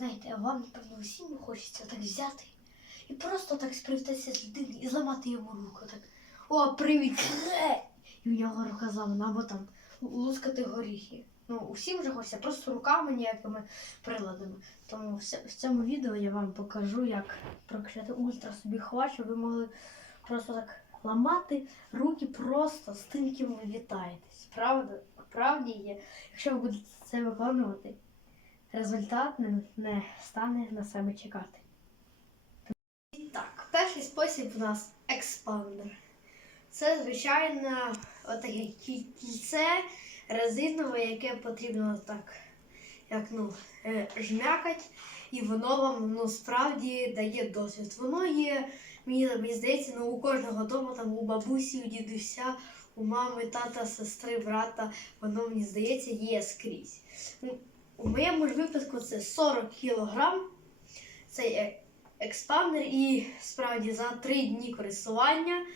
знаєте, вам, напевно, усім хочеться так взяти і просто так спривтатися з людини і зламати йому руку. Так, о, привіт! І в нього рука зламана, або там лускати горіхи. Ну, усім вже хочеться, просто руками ніякими приладами. Тому в цьому відео я вам покажу, як прокачати ультра собі хват, щоб ви могли просто так ламати руки просто з тим, ким ви вітаєтесь. Правда? Правді є. Якщо ви будете це виконувати, результат не, не стане на себе чекати. І так, перший спосіб у нас експандер. Це, звичайно, отаке кільце резинове, яке потрібно так, як ну, е, жмякать, і воно вам ну, справді дає досвід. Воно є, мені, мені здається, ну, у кожного дому, там, у бабусі, у дідуся, у мами, тата, сестри, брата, воно, мені здається, є скрізь. У моєму ж випадку це 40 кілограм. Цей експандер, і справді за 3 дні користування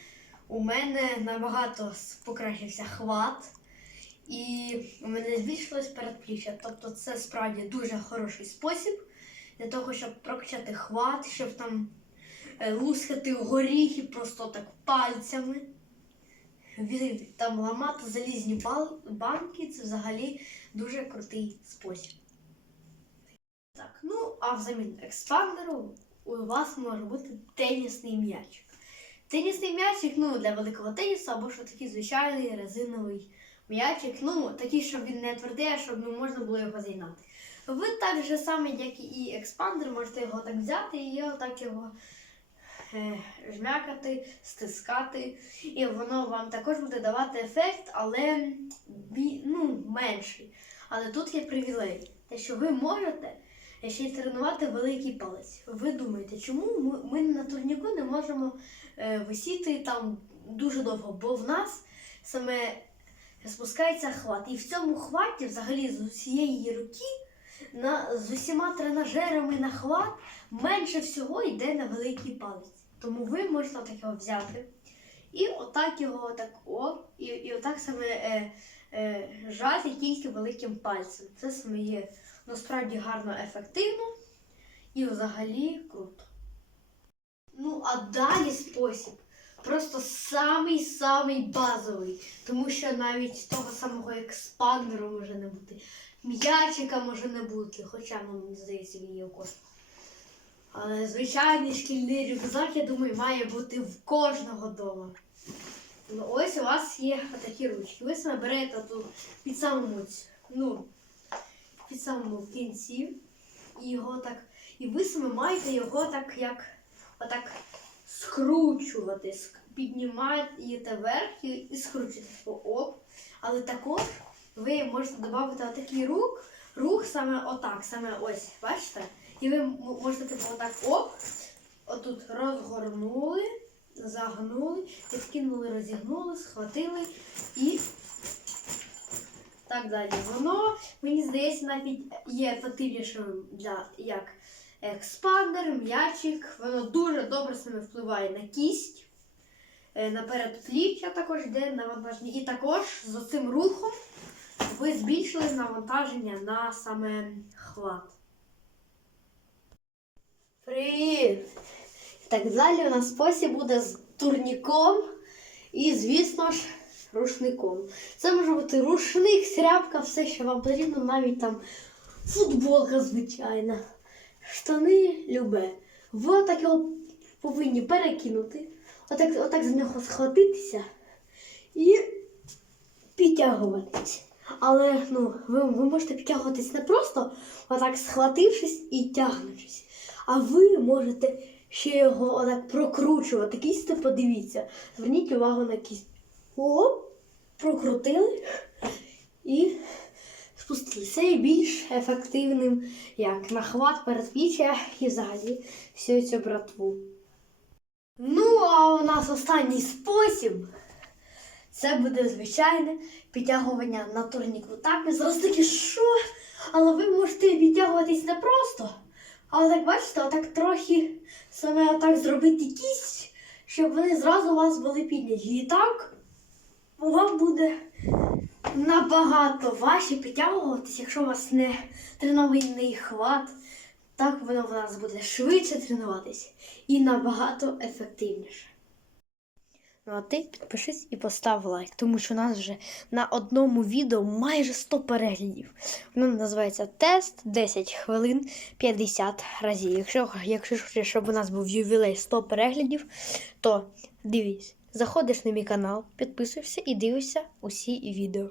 у мене набагато покращився хват. І у мене збільшилось передпліччя. Тобто це справді дуже хороший спосіб для того, щоб прокачати хват, щоб там е, лускати горіхи просто так пальцями. Там ламати залізні банки це взагалі дуже крутий спосіб. Так, ну а взамін експандеру у вас може бути тенісний м'ячик. Тенісний м'ячик, ну, для великого тенісу, або що такий звичайний резиновий м'ячик, ну, такий, щоб він не твердий, а щоб ну, можна було його зігнати. Ви так же саме, як і експандер, можете його так взяти і його е, жмякати, стискати. І воно вам також буде давати ефект, але ну, менший. Але тут є привілей, те, що ви можете ще й тренувати великий палець. Ви думаєте, чому ми, ми на турніку не можемо е, висіти там дуже довго? Бо в нас саме спускається хват. І в цьому хваті, взагалі, з усієї руки, на, з усіма тренажерами на хват менше всього йде на великий палець. Тому ви можете так його взяти. І отак його так о, і, і отак саме е, е, жати тільки великим пальцем. Це саме є насправді гарно ефективно і взагалі круто. Ну, а далі спосіб просто самий-самий базовий, тому що навіть того самого експандеру може не бути, м'ячика може не бути, хоча, мені здається, він є у кожного. Але звичайний шкільний рюкзак, я думаю, має бути в кожного вдома. Ну, ось у вас є такі ручки. Ви саме берете тут під самому, ну, під самому кінці, і його так. І ви саме маєте його так, як отак скручувати. Піднімаєте вверх і, і скручуєте. Оп. Але також ви можете додати отакий рух, рух саме отак, саме ось, бачите? І ви можете типу отак оп, отут розгорнули, загнули, підкинули, розігнули, схватили і так далі. Воно, мені здається, навіть є ефективнішим для як експандер, м'ячик. Воно дуже добре саме впливає на кість, е, на передпліччя також йде навантаження. І також з цим рухом ви збільшили навантаження на саме хват. Привіт! Так далі у нас спосіб буде з турніком і, звісно ж, рушником. Це може бути рушник, срябка, все, що вам потрібно, навіть там футболка звичайна, штани любе. Ви отак його повинні перекинути, отак, отак за нього схватитися і підтягуватись. Але ну, ви, ви можете підтягуватись не просто отак схватившись і тягнучись, а ви можете ще його отак прокручувати. Кісти, подивіться. Зверніть увагу на кість. О, прокрутили і спустили. Це є більш ефективним, як нахват передпліччя і взагалі всю цю братву. Ну, а у нас останній спосіб. Це буде звичайне підтягування на турніку. Так, ви зараз такі, що? Але ви можете підтягуватись не просто. Але так бачите, отак трохи саме отак зробити кість, щоб вони зразу у вас були підняті. І так вам буде набагато важче підтягуватись, якщо у вас не тренований хват, Так воно в нас буде швидше тренуватись і набагато ефективніше. Ну а ти підпишись і постав лайк, тому що у нас вже на одному відео майже 100 переглядів. Воно називається Тест 10 хвилин 50 разів. Якщо, якщо щоб у нас був ювілей 100 переглядів, то дивись, заходиш на мій канал, підписуєшся і дивишся усі відео.